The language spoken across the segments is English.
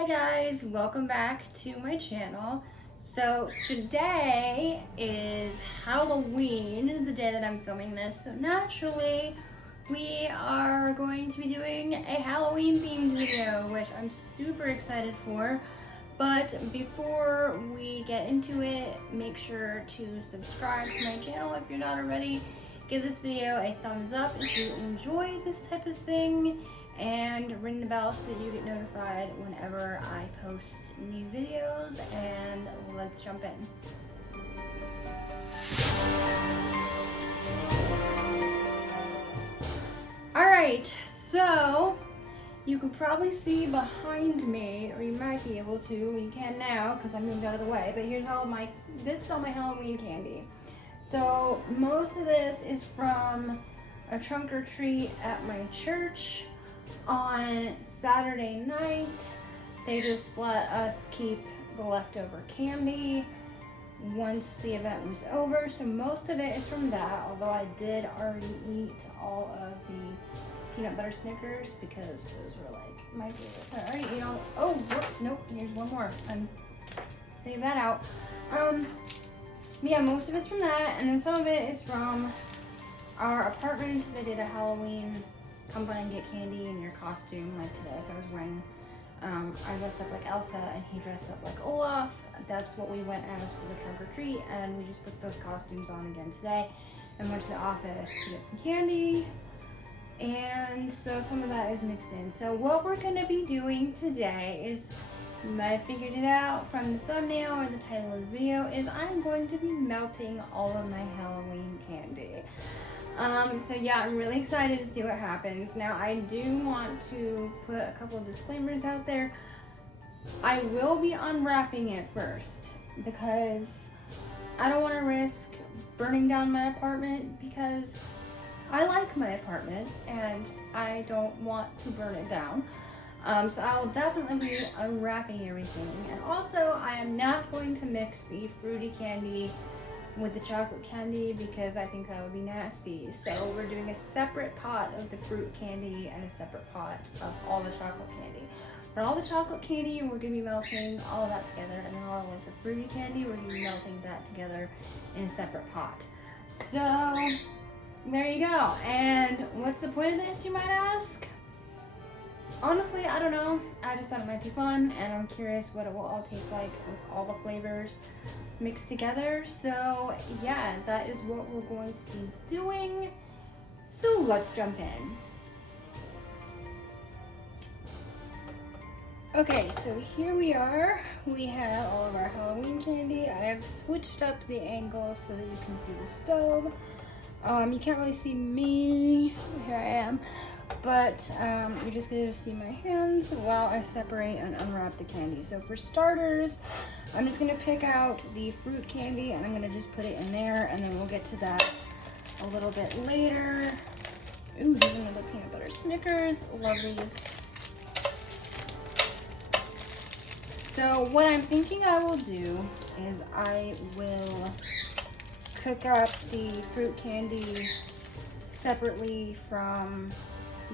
Hi guys, welcome back to my channel. So today is Halloween, the day that I'm filming this. So naturally, we are going to be doing a Halloween themed video, which I'm super excited for. But before we get into it, make sure to subscribe to my channel if you're not already. Give this video a thumbs up if you enjoy this type of thing, and ring the bell so that you get notified whenever I post new videos. And let's jump in. Alright, so you can probably see behind me, or you might be able to, you can now because I moved out of the way, but here's this is all my Halloween candy. So most of this is from a trunk or treat at my church on Saturday night. They just let us keep the leftover candy once the event was over. So most of it is from that, although I did already eat all of the peanut butter Snickers because those were like my favorites. I already ate all. Oh, whoops, nope, here's one more. Save that out. Yeah, most of it's from that, and then some of it is from our apartment. They did a Halloween come by and get candy in your costume like today. So I was wearing, I dressed up like Elsa and he dressed up like Olaf. That's what we went as for the trunk or treat, and we just put those costumes on again today and went to the office to get some candy. And so some of that is mixed in. So what we're gonna be doing today is, you might have figured it out from the thumbnail or the title of the video, is I'm going to be melting all of my Halloween candy. So yeah, I'm really excited to see what happens. Now I do want to put a couple of disclaimers out there. I will be unwrapping it first because I don't want to risk burning down my apartment, because I like my apartment and I don't want to burn it down. So I will definitely be unwrapping everything. And also, I am not going to mix the fruity candy with the chocolate candy because I think that would be nasty. So we're doing a separate pot of the fruit candy and a separate pot of all the chocolate candy. For all the chocolate candy, we're going to be melting all of that together, and then all of the fruity candy, we're going to be melting that together in a separate pot. So there you go. And what's the point of this, you might ask? Honestly, I don't know. I just thought it might be fun, and I'm curious what it will all taste like with all the flavors mixed together. So yeah, that is what we're going to be doing. So let's jump in. Okay, so here we are. We have all of our Halloween candy. I have switched up the angle so that you can see the stove. You can't really see me. Here I am. But you're just going to see my hands while I separate and unwrap the candy. So for starters, I'm just going to pick out the fruit candy and I'm going to just put it in there, and then we'll get to that a little bit later. Ooh, here's another peanut butter Snickers. Love these. So what I'm thinking I will do is I will cook up the fruit candy separately from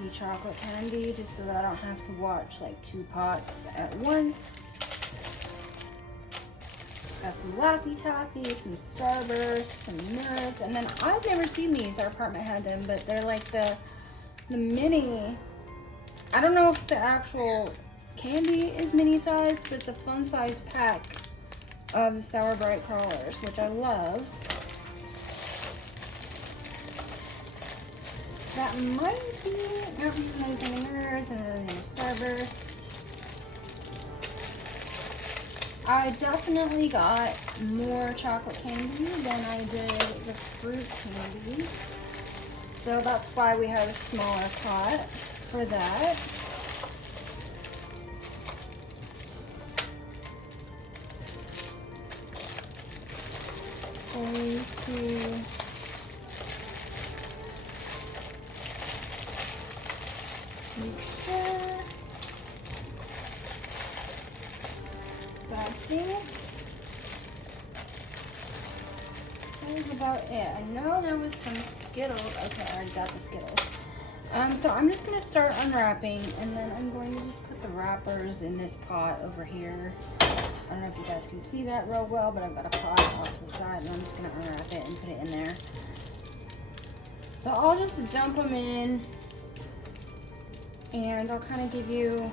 the chocolate candy, just so that I don't have to watch like 2 pots at once. Got some Laffy Taffy, some Starburst, some nuts, and then I've never seen these. Our apartment had them, but they're like the mini. I don't know if the actual candy is mini size, but it's a fun size pack of the Sour Bright crawlers, which I love. That might be everything nerds and everything Starburst. I definitely got more chocolate candy than I did the fruit candy. So that's why we have a smaller pot for that. Going to make sure that's it. That is about it. I know there was some Skittles. Okay, I already got the Skittles. So I'm just going to start unwrapping, and then I'm going to just put put the wrappers in this pot over here. I don't know if you guys can see that real well, but I've got a pot off to the side and I'm just gonna unwrap it and put it in there. So I'll just dump them in and I'll kind of give you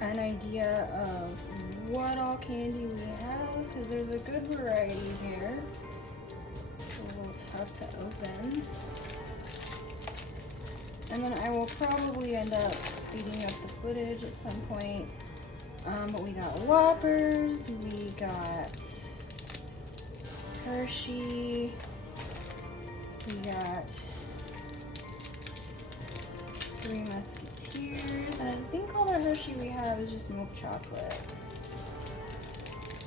an idea of what all candy we have, because there's a good variety here. It's a little tough to open. And then I will probably end up speeding up the footage at some point. But we got Whoppers, we got Hershey, we got Three Musketeers, and I think all the Hershey we have is just milk chocolate.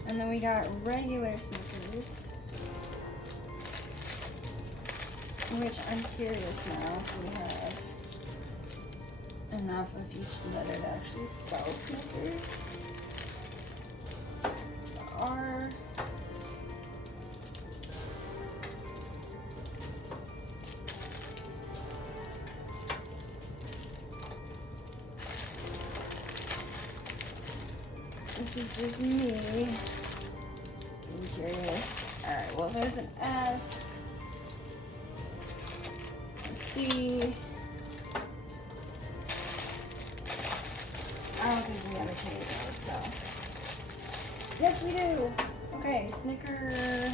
And then we got regular Snickers, which I'm curious now if we have enough of each letter to actually spell Snickers. R. This is just me. I'm curious. Alright, well there's an S. A C. I don't think we have a K though, so. Yes, we do. Okay, Snicker.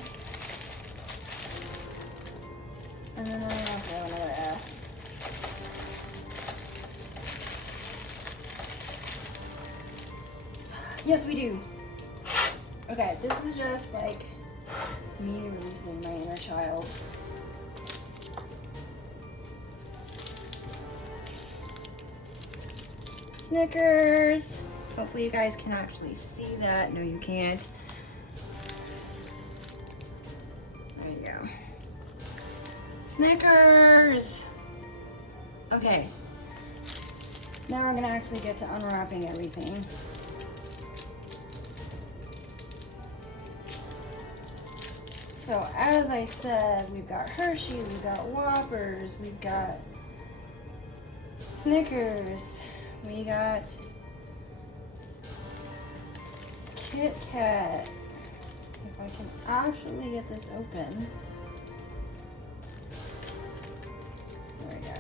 And then I don't know if we have another S. Yes, we do. Okay, this is just like me releasing my inner child. Snickers. Hopefully you guys can actually see that. No, you can't. There you go. Snickers. Okay. Now we're gonna actually get to unwrapping everything. So as I said, we've got Hershey, we've got Whoppers, we've got Snickers, we got Kit Kat. If I can actually get this open. There we go.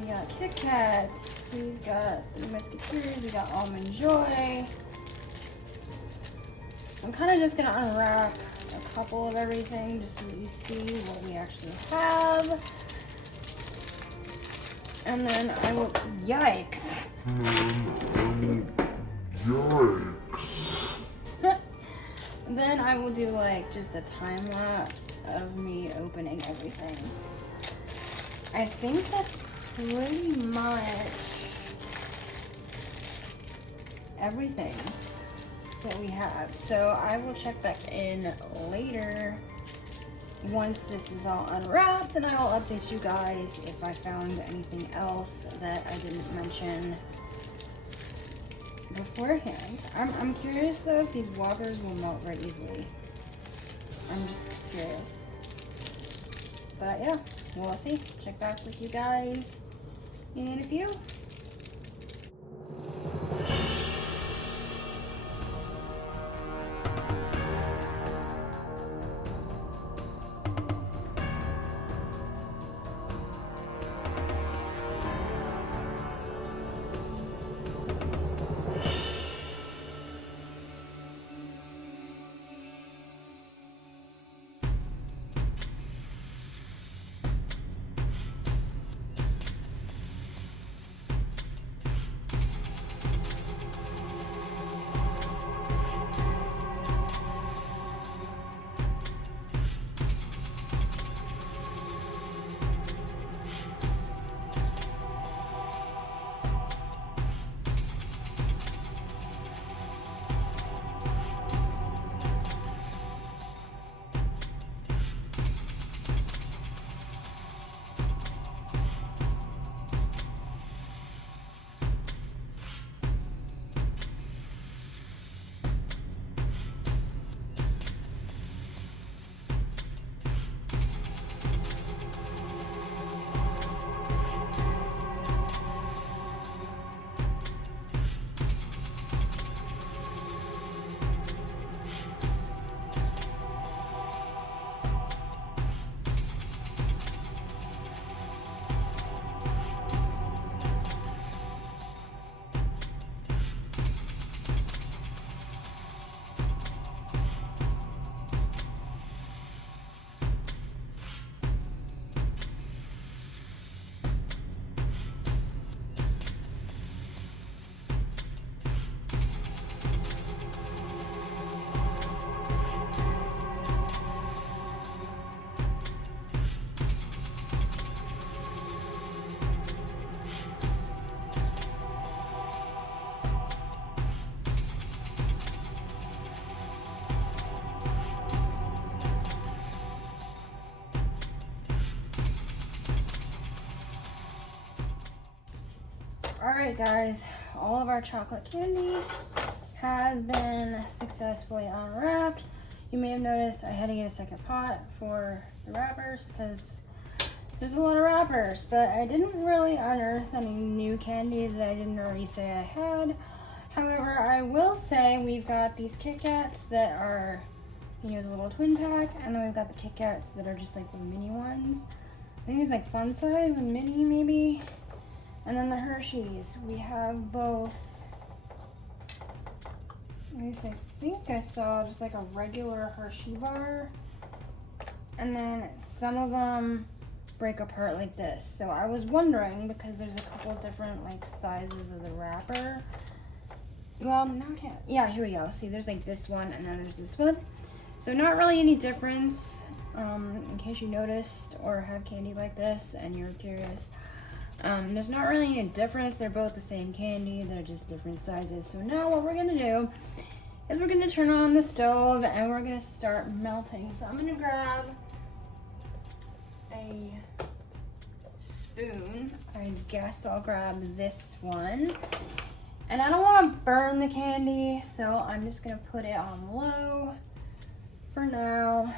We got Kit Kats, we've got the Musketeers, we got Almond Joy. I'm kind of just gonna unwrap a couple of everything just so that you see what we actually have. And then I will, yikes. Yikes. Then I will do like just a time lapse of me opening everything. I think that's pretty much everything that we have. So I will check back in later once this is all unwrapped, and I will update you guys if I found anything else that I didn't mention beforehand. I'm curious though if these Whoppers will melt very easily. I'm just curious. But yeah, we'll see. Check back with you guys in a few. Alright guys, all of our chocolate candy has been successfully unwrapped. You may have noticed I had to get a second pot for the wrappers because there's a lot of wrappers, but I didn't really unearth any new candies that I didn't already say I had. However, I will say we've got these Kit Kats that are, you know, the little twin pack, and then we've got the Kit Kats that are just like the mini ones. I think there's like fun size and mini maybe. And then the Hershey's, we have both. I think I saw just like a regular Hershey bar. And then some of them break apart like this. So I was wondering, because there's a couple different like sizes of the wrapper. Well, now I can't. Yeah, here we go. See, there's like this one and then there's this one. So not really any difference, in case you noticed or have candy like this and you're curious. There's not really any difference. They're both the same candy. They're just different sizes. So now what we're gonna do is we're gonna turn on the stove and we're gonna start melting. So I'm gonna grab a spoon. I guess I'll grab this one. And I don't want to burn the candy, so I'm just gonna put it on low for now.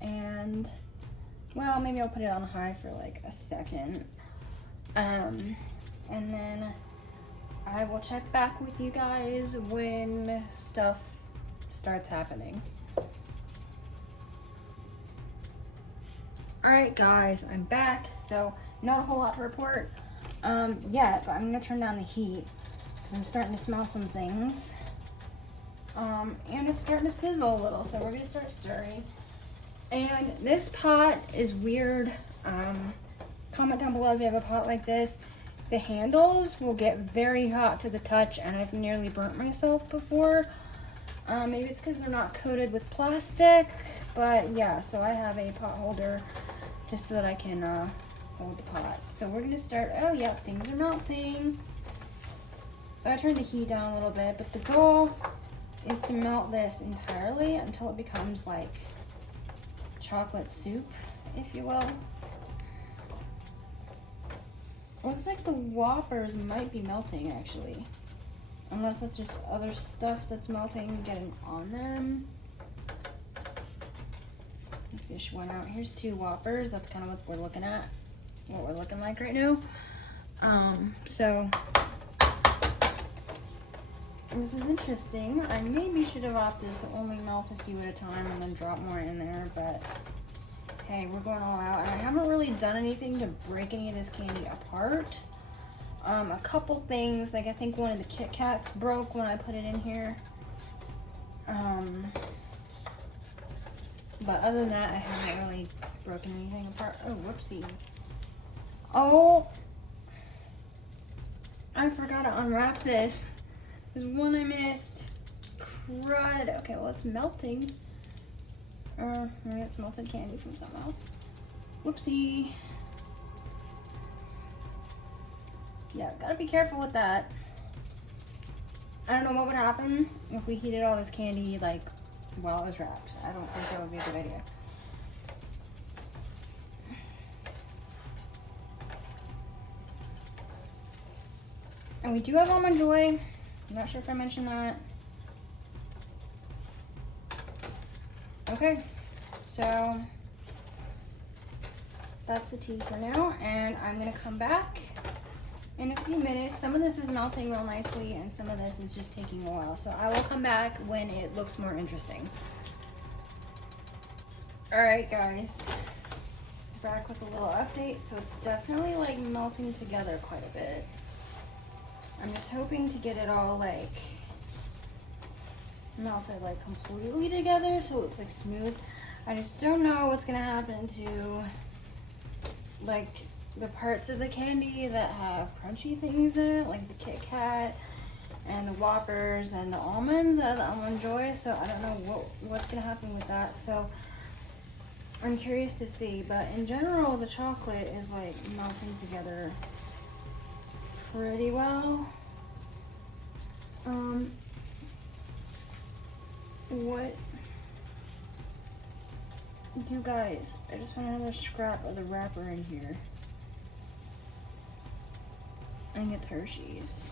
And well, maybe I'll put it on high for like a second. And then I will check back with you guys when stuff starts happening. Alright guys, I'm back. So not a whole lot to report yet, but I'm gonna turn down the heat because I'm starting to smell some things. And it's starting to sizzle a little, so we're gonna start stirring. And this pot is weird. Comment down below if you have a pot like this. The handles will get very hot to the touch, and I've nearly burnt myself before. Maybe it's because they're not coated with plastic, but yeah, so I have a pot holder just so that I can hold the pot. So we're gonna start. Oh yeah, things are melting. So I turned the heat down a little bit, but the goal is to melt this entirely until it becomes like chocolate soup, if you will. Looks like the Whoppers might be melting actually. Unless it's just other stuff that's melting and getting on them. The fish went out. Here's 2 Whoppers. That's kind of what we're looking at. What we're looking like right now. So this is interesting. I maybe should have opted to only melt a few at a time and then drop more in there, but hey, we're going all out. And I haven't really done anything to break any of this candy apart. A couple things, like I think one of the Kit Kats broke when I put it in here. But other than that, I haven't really broken anything apart. Oh, whoopsie. Oh, I forgot to unwrap this. There's one I missed. Crud. Okay, well, it's melting. Maybe it's melted candy from something else. Whoopsie. Yeah, gotta be careful with that. I don't know what would happen if we heated all this candy like while it was wrapped. I don't think that would be a good idea. And we do have Almond Joy. I'm not sure if I mentioned that. Okay, so that's the tea for now, and I'm gonna come back in a few minutes. Some of this is melting real nicely, and some of this is just taking a while. So I will come back when it looks more interesting. All right, guys, back with a little update. So it's definitely like melting together quite a bit. I'm just hoping to get it all like melted like completely together so it's like smooth. I just don't know what's gonna happen to like the parts of the candy that have crunchy things in it, like the Kit Kat and the Whoppers and the almonds and the Almond Joy. So I don't know what's gonna happen with that. So I'm curious to see, but in general the chocolate is like melting together pretty well. What you guys, I just want another scrap of the wrapper in here. I think it's Hershey's.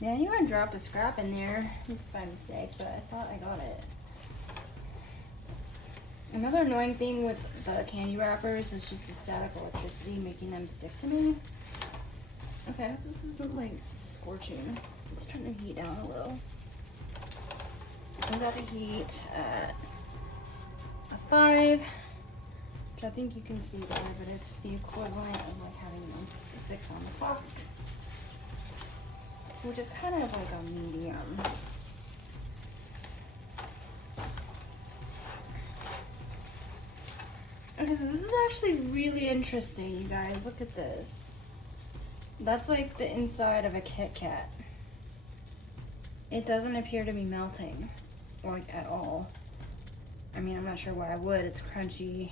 Yeah, I knew I dropped a scrap in there by mistake, but I thought I got it. Another annoying thing with the candy wrappers was just the static electricity making them stick to me. Okay, this isn't like scorching. Let's turn the heat down a little. I got the heat at a 5, which I think you can see there, but it's the equivalent of like having the 6 on the clock, which is kind of like a medium. Okay, so this is actually really interesting, you guys. Look at this. That's like the inside of a Kit Kat. It doesn't appear to be melting, like at all. I mean, I'm not sure why I would. It's crunchy,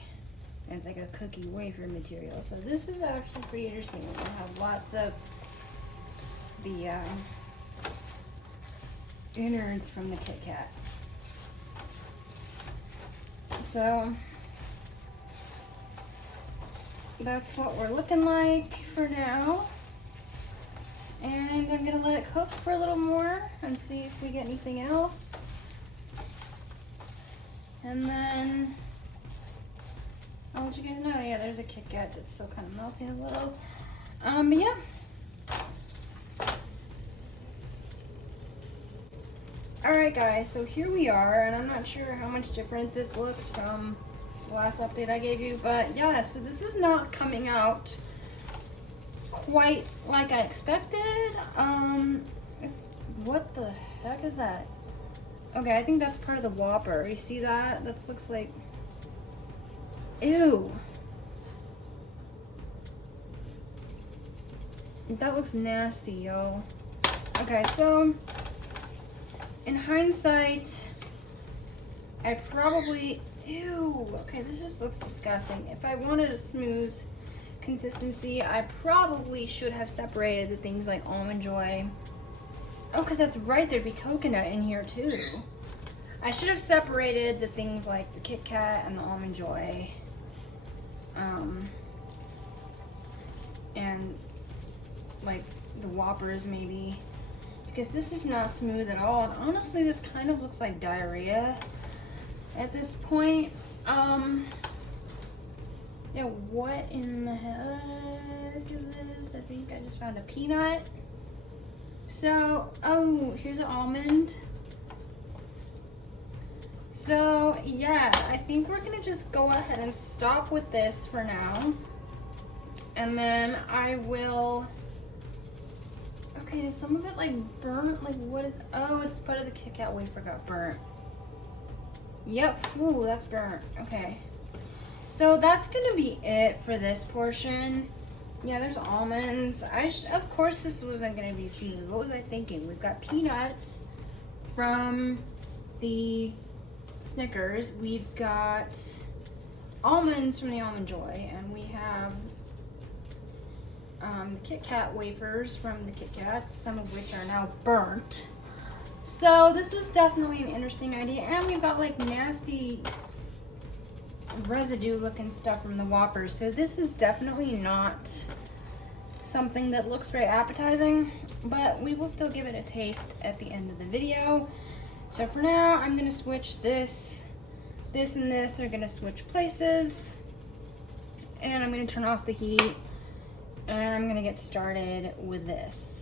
and it's like a cookie wafer material. So this is actually pretty interesting. We have lots of the innards from the Kit Kat. So that's what we're looking like for now. And I'm gonna let it cook for a little more and see if we get anything else. And then I'll let you guys know. Yeah, there's a Kit Kat that's still kind of melting a little. But yeah. Alright guys, so here we are, and I'm not sure how much different this looks from the last update I gave you, but yeah, so this is not coming out quite like I expected. What the heck is that? Okay, I think that's part of the Whopper. You see that? That looks like, ew. That looks nasty, yo. Okay, so in hindsight, I probably, ew. Okay, this just looks disgusting. If I wanted a smooth consistency, I probably should have separated the things like Almond Joy. Oh, because that's right, there'd be coconut in here too. I should have separated the things like the Kit Kat and the Almond Joy. And like the Whoppers maybe. Because this is not smooth at all. And honestly, this kind of looks like diarrhea at this point. Yeah, what in the heck is this? I think I just found a peanut. So, oh, here's an almond. So, yeah, I think we're gonna just go ahead and stop with this for now. And then I will, okay, is some of it like burnt? Like what is, oh, it's part of the Kit Kat wafer got burnt. Yep, ooh, that's burnt, okay. So that's gonna be it for this portion. Yeah, there's almonds. Of course this wasn't gonna be smooth. What was I thinking? We've got peanuts from the Snickers. We've got almonds from the Almond Joy, and we have the Kit Kat wafers from the Kit Kats, some of which are now burnt. So this was definitely an interesting idea, and we've got like nasty residue looking stuff from the Whoppers. So this is definitely not something that looks very appetizing, but we will still give it a taste at the end of the video. So for now, I'm gonna switch this and this are gonna switch places, and I'm gonna turn off the heat, and I'm gonna get started with this.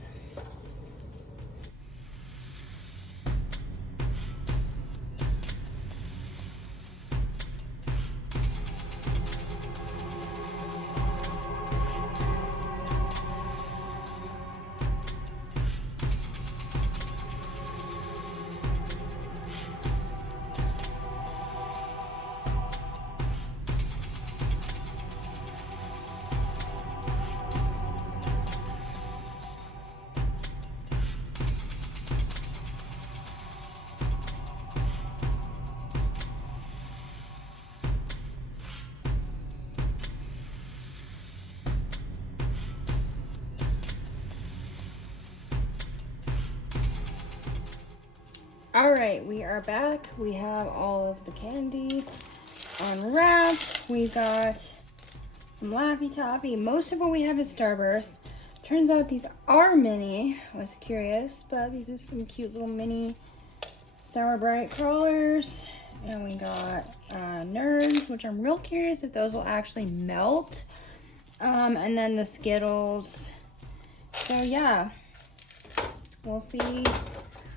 All right, we are back. We have all of the candy unwrapped. We got some Laffy Taffy. Most of what we have is Starburst. Turns out these are mini. I was curious, but these are some cute little mini Sour Bright crawlers. And we got Nerds, which I'm real curious if those will actually melt. And then the Skittles. So yeah, we'll see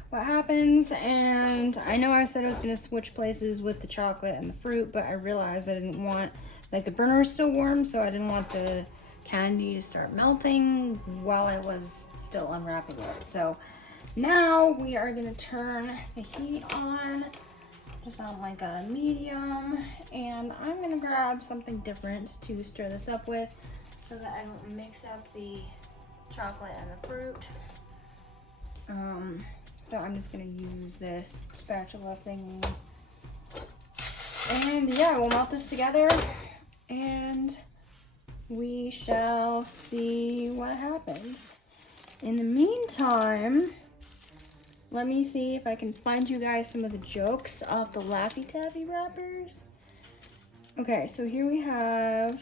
what happens. And I know I said I was going to switch places with the chocolate and the fruit, but I realized I didn't want, like, the burner is still warm, so I didn't want the candy to start melting while I was still unwrapping it. So now we are going to turn the heat on just on like a medium, and I'm going to grab something different to stir this up with so that I don't mix up the chocolate and the fruit. So I'm just going to use this spatula thingy, and yeah, we'll melt this together and we shall see what happens. In the meantime, let me see if I can find you guys some of the jokes off the Laffy Taffy wrappers. Okay, so here we have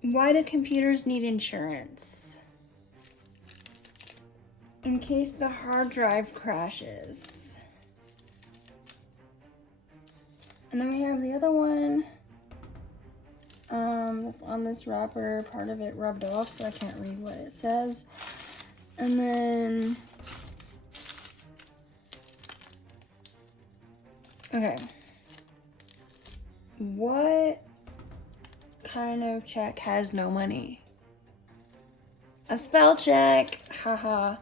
why do computers need insurance? In case the hard drive crashes. And then we have the other one that's on this wrapper, part of it rubbed off, so I can't read what it says. And then, okay, what kind of check has no money? A spell check, haha.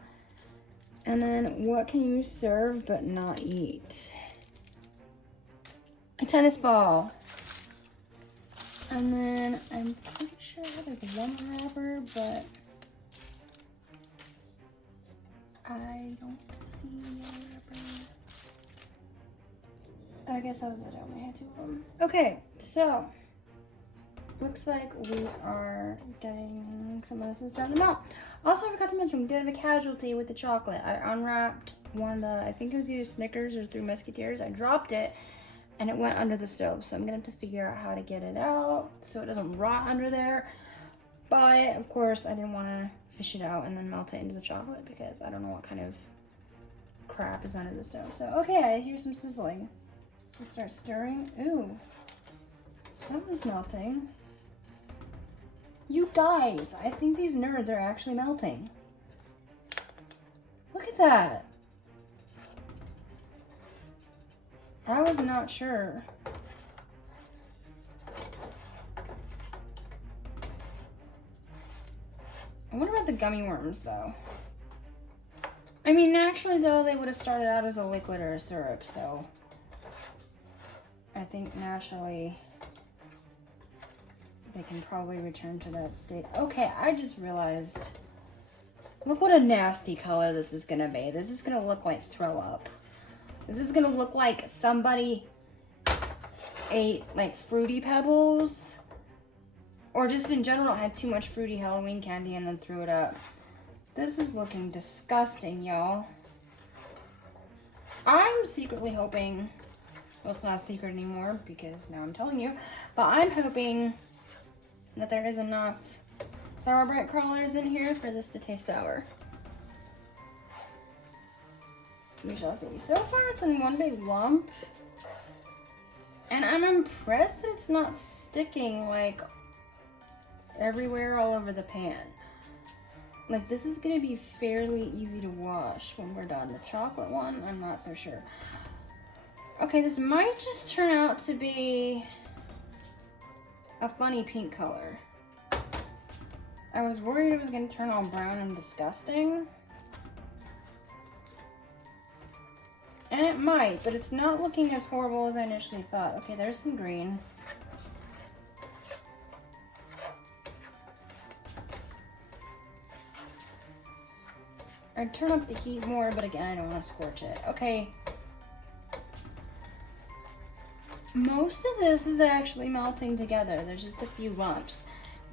And then, what can you serve but not eat? A tennis ball. And then, I'm pretty sure there's one wrapper, but I don't see a wrapper. I guess that was it. I only had two of them. Okay, so looks like we are getting some of this is starting to melt. Also, I forgot to mention, we did have a casualty with the chocolate. I unwrapped one of the, I think it was either Snickers or Three Musketeers. I dropped it and it went under the stove. So I'm gonna have to figure out how to get it out so it doesn't rot under there. But of course, I didn't want to fish it out and then melt it into the chocolate because I don't know what kind of crap is under the stove. So, okay, I hear some sizzling. Let's start stirring. Ooh, something's melting. You guys, I think these nerds are actually melting. Look at that. I was not sure. I wonder about the gummy worms, though. I mean, naturally, though, they would have started out as a liquid or a syrup, so I think naturally they can probably return to that state. Okay, I just realized, look what a nasty color this is gonna be. This is gonna look like throw up. This is gonna look like somebody ate like Fruity Pebbles, or just in general had too much fruity Halloween candy and then threw it up. This is looking disgusting, y'all. I'm secretly hoping, well, it's not a secret anymore because now I'm telling you, but I'm hoping that there is enough Sour Bright crawlers in here for this to taste sour. We shall see. So far it's in one big lump, and I'm impressed that it's not sticking like everywhere all over the pan. Like, this is gonna be fairly easy to wash when we're done. The chocolate one, I'm not so sure. Okay, this might just turn out to be a funny pink color. I was worried it was gonna turn all brown and disgusting. And it might, but it's not looking as horrible as I initially thought. Okay, there's some green. I'd turn up the heat more, but again, I don't want to scorch it. Okay. Most of this is actually melting together. There's just a few lumps.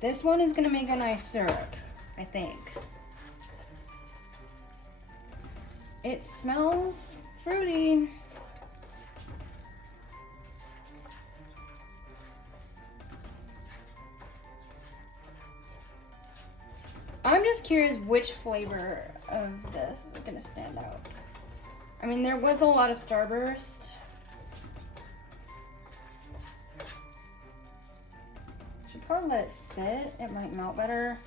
This one is going to make a nice syrup, I think. It smells fruity. I'm just curious which flavor of this is gonna stand out. I mean, there was a lot of Starburst. Should probably let it sit. It might melt better.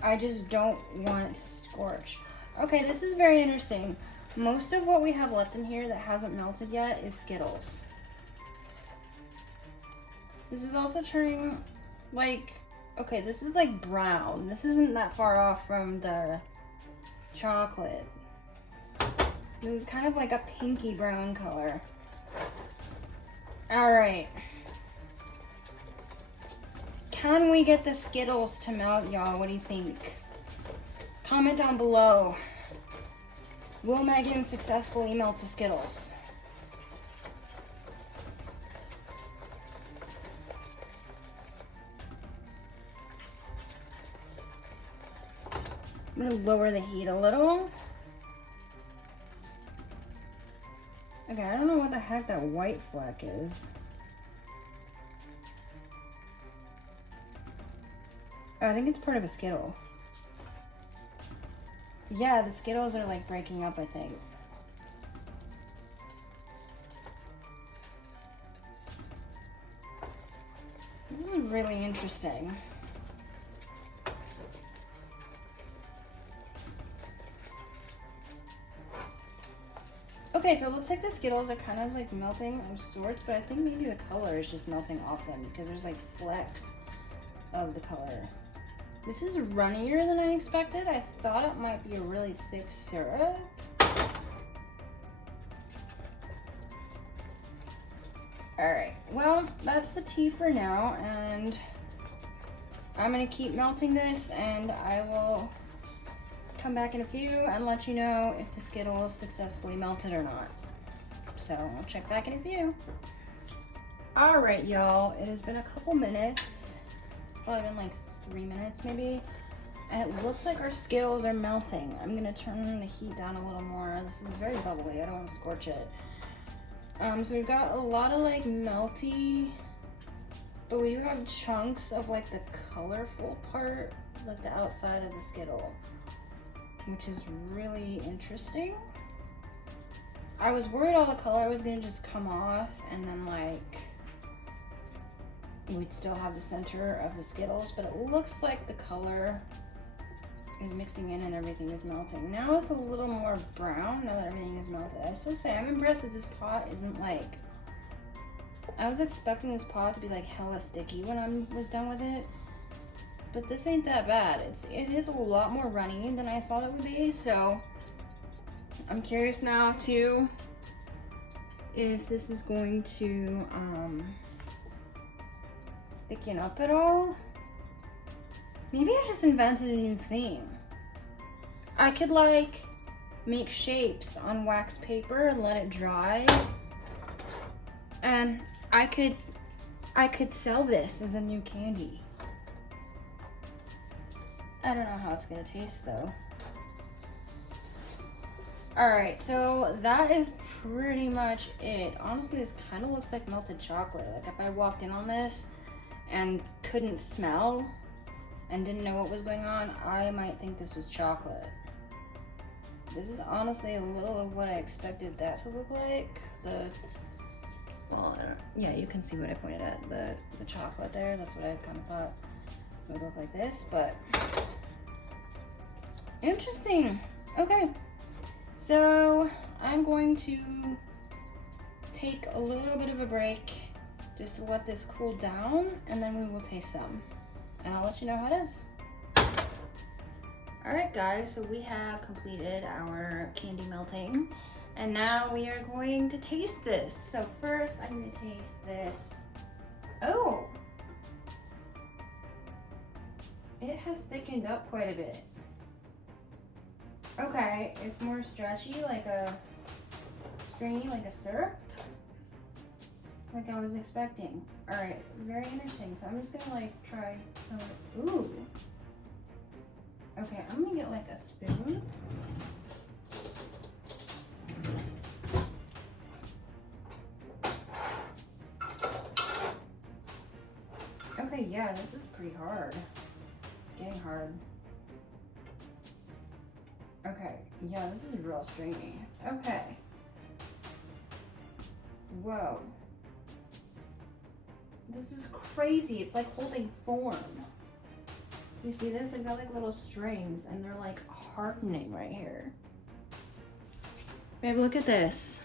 I just don't want it to scorch. Okay, this is very interesting. Most of what we have left in here that hasn't melted yet is Skittles. This is also turning like, okay, this is like brown. This isn't that far off from the chocolate. This is kind of like a pinky brown color. All right. Can we get the Skittles to melt, y'all? What do you think? Comment down below. Will Megan successfully melt the Skittles? I'm gonna lower the heat a little. Okay, I don't know what the heck that white fleck is. Oh, I think it's part of a Skittle. Yeah, the Skittles are like breaking up, I think. This is really interesting. Okay, so it looks like the Skittles are kind of like melting of sorts, but I think maybe the color is just melting off them because there's like flecks of the color. This is runnier than I expected. I thought it might be a really thick syrup. Alright, well, that's the tea for now, and I'm gonna keep melting this, and I will come back in a few and let you know if the Skittles successfully melted or not. So I'll check back in a few. Alright, y'all, it has been a couple minutes. It's probably been like 3 minutes maybe. And it looks like our Skittles are melting. I'm gonna turn the heat down a little more. This is very bubbly, I don't want to scorch it. So we've got a lot of like melty, but we do have chunks of like the colorful part, like the outside of the Skittle, which is really interesting. I was worried all the color was gonna just come off and then like we'd still have the center of the Skittles, but it looks like the color is mixing in and everything is melting. Now it's a little more brown now that everything is melted. I still say I'm impressed that this pot isn't like, I was expecting this pot to be like hella sticky when I was done with it, but this ain't that bad. It is a lot more runny than I thought it would be, so I'm curious now too if this is going to thicken up at all. Maybe I just invented a new thing. I could like make shapes on wax paper and let it dry, and I could sell this as a new candy. I don't know how it's gonna taste though. Alright, so that is pretty much it. Honestly, this kind of looks like melted chocolate. Like if I walked in on this and couldn't smell and didn't know what was going on, I might think this was chocolate. This is honestly a little of what I expected that to look like. Well, yeah, you can see what I pointed at. The chocolate there, that's what I kind of thought would look like this, but interesting. Okay, so I'm going to take a little bit of a break just to let this cool down, and then we will taste some, and I'll let you know how it is. Alright guys, so we have completed our candy melting, and now we are going to taste this. So first I'm going to taste this. Oh! It has thickened up quite a bit. Okay, it's more stretchy, like a stringy, like a syrup, like I was expecting. Alright, very interesting. So I'm just gonna like try some of it. Ooh! Okay, I'm gonna get like a spoon. Okay, yeah, this is pretty hard. It's getting hard. Okay, yeah, this is real stringy. Okay. Whoa. This is crazy. It's like holding form. You see this? I've got like little strings and they're like hardening right here. Babe, look at this.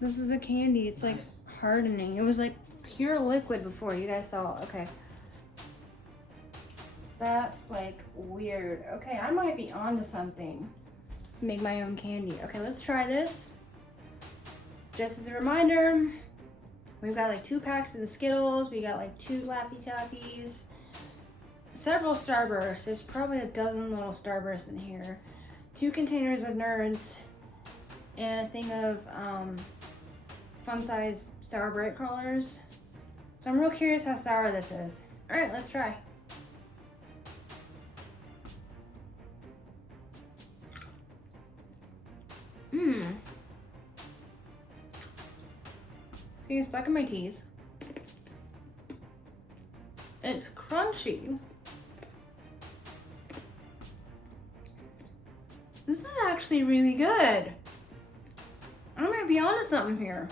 This is the candy. It's nice. Like hardening. It was like pure liquid before. You guys saw. Okay. That's like weird. Okay, I might be onto something. Make my own candy. Okay, let's try this. Just as a reminder, we've got like 2 packs of the Skittles. We got like 2 Laffy Taffies. Several Starbursts. There's probably a dozen little Starbursts in here. 2 containers of Nerds. And a thing of fun size sour bright crawlers. So I'm real curious how sour this is. All right, let's try. Mmm. It's getting stuck in my teeth. It's crunchy. This is actually really good. I might be onto something here.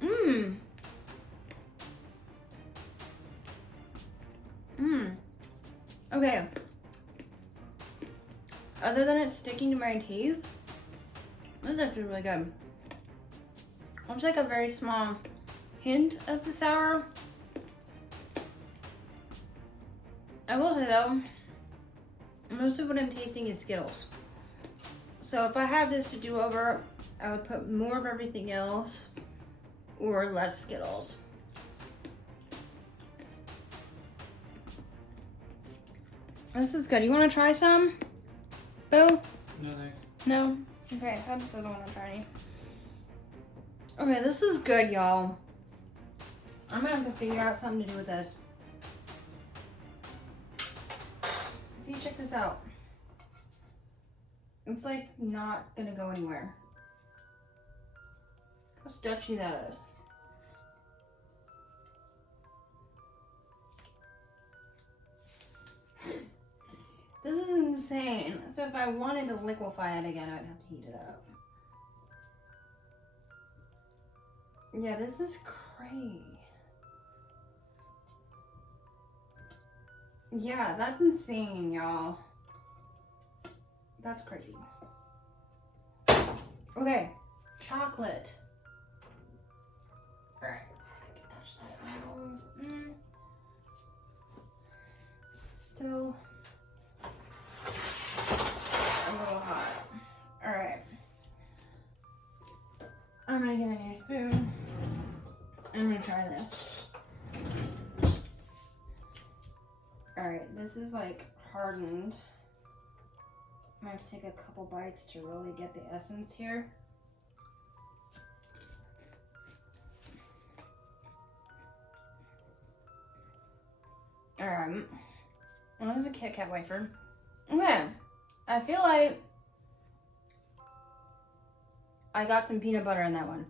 Mmm. Mmm. Okay. Other than it sticking to my teeth, this is actually really good. Almost like a very small hint of the sour. I will say though, most of what I'm tasting is Skittles. So if I have this to do over, I would put more of everything else or less Skittles. This is good. You want to try some? Boo? No, thanks. No? Okay, I still don't want to try any. Okay, this is good, y'all. I'm gonna have to figure out something to do with this. See, check this out. It's like not gonna go anywhere. How stretchy that is. This is insane. So if I wanted to liquefy it again, I'd have to heat it up. Yeah, this is crazy. Yeah, that's insane, y'all. That's crazy. Okay, chocolate. All right, I can touch that now. Still a little hot. All right. I'm gonna get a new spoon. I'm gonna try this. All right, this is like hardened. I have to take a couple bites to really get the essence here. All right, well, this is a Kit Kat wafer. Okay, I feel like I got some peanut butter in that one.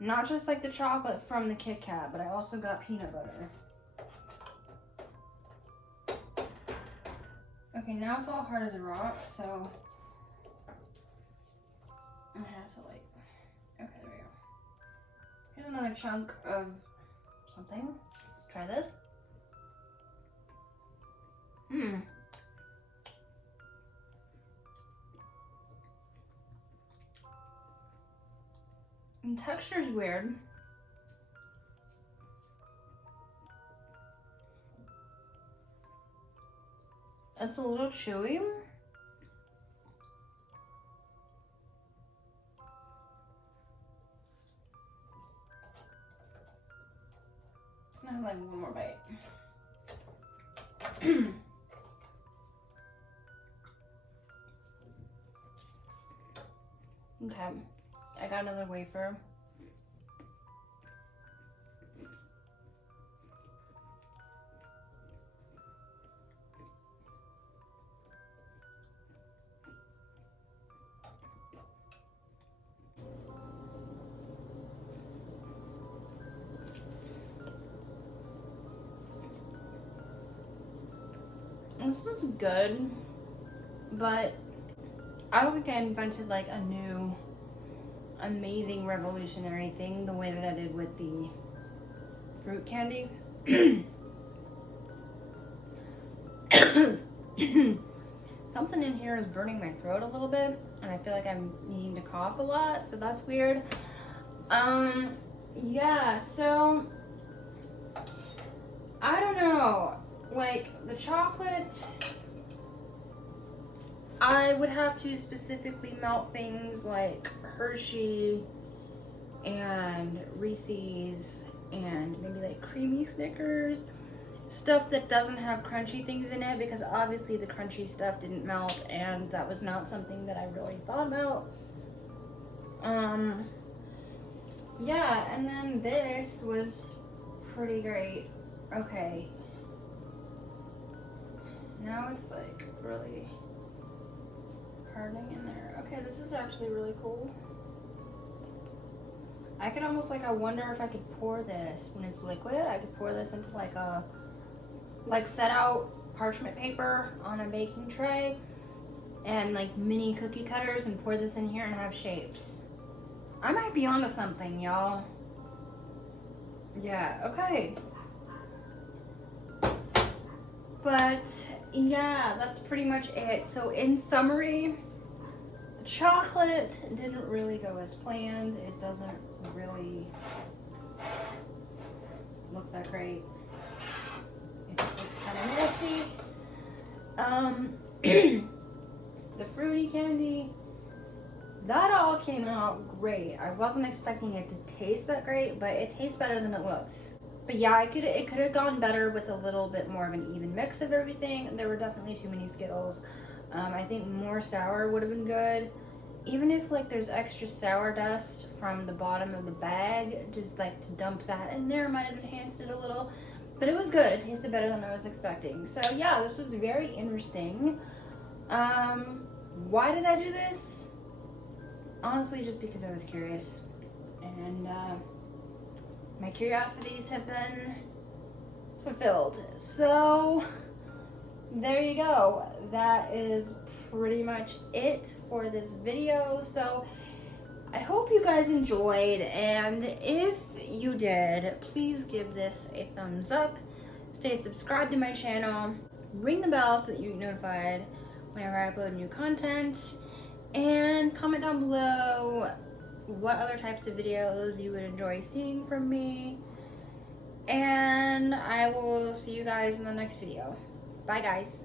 Not just like the chocolate from the Kit Kat, but I also got peanut butter. Okay, now it's all hard as a rock, so I have to like, okay, there we go. Here's another chunk of something. Let's try this. And texture's weird. It's a little chewy. I have like one more bite. Okay, I got another wafer. This is good, but I don't think I invented like a new amazing revolutionary thing the way that I did with the fruit candy. Something in here is burning my throat a little bit, and I feel like I'm needing to cough a lot, so that's weird. Yeah, so I don't know, like the chocolate, I would have to specifically melt things like Hershey and Reese's and maybe like creamy Snickers, stuff that doesn't have crunchy things in it, because obviously the crunchy stuff didn't melt and that was not something that I really thought about. Yeah, and then this was pretty great. Okay, now it's like really hardening in there. Okay, this is actually really cool. I could almost I wonder if I could pour this when it's liquid. I could pour this into like a, set out parchment paper on a baking tray and like mini cookie cutters and pour this in here and have shapes. I might be onto something, y'all. Yeah, okay. But yeah, that's pretty much it. So in summary, the chocolate didn't really go as planned. It doesn't really look that great. It just looks kind of nasty. The fruity candy, that all came out great. I wasn't expecting it to taste that great, but it tastes better than it looks. But yeah, it could have gone better with a little bit more of an even mix of everything. There were definitely too many Skittles. I think more sour would have been good. Even if like there's extra sour dust from the bottom of the bag, just like to dump that in there might have enhanced it a little. But it was good. It tasted better than I was expecting. So yeah, this was very interesting. Why did I do this? Honestly, just because I was curious. And my curiosities have been fulfilled. So there you go. That is pretty much it for this video. So I hope you guys enjoyed, and if you did, please give this a thumbs up, stay subscribed to my channel, ring the bell so that you get notified whenever I upload new content, and comment down below what other types of videos you would enjoy seeing from me, and I will see you guys in the next video. Bye guys.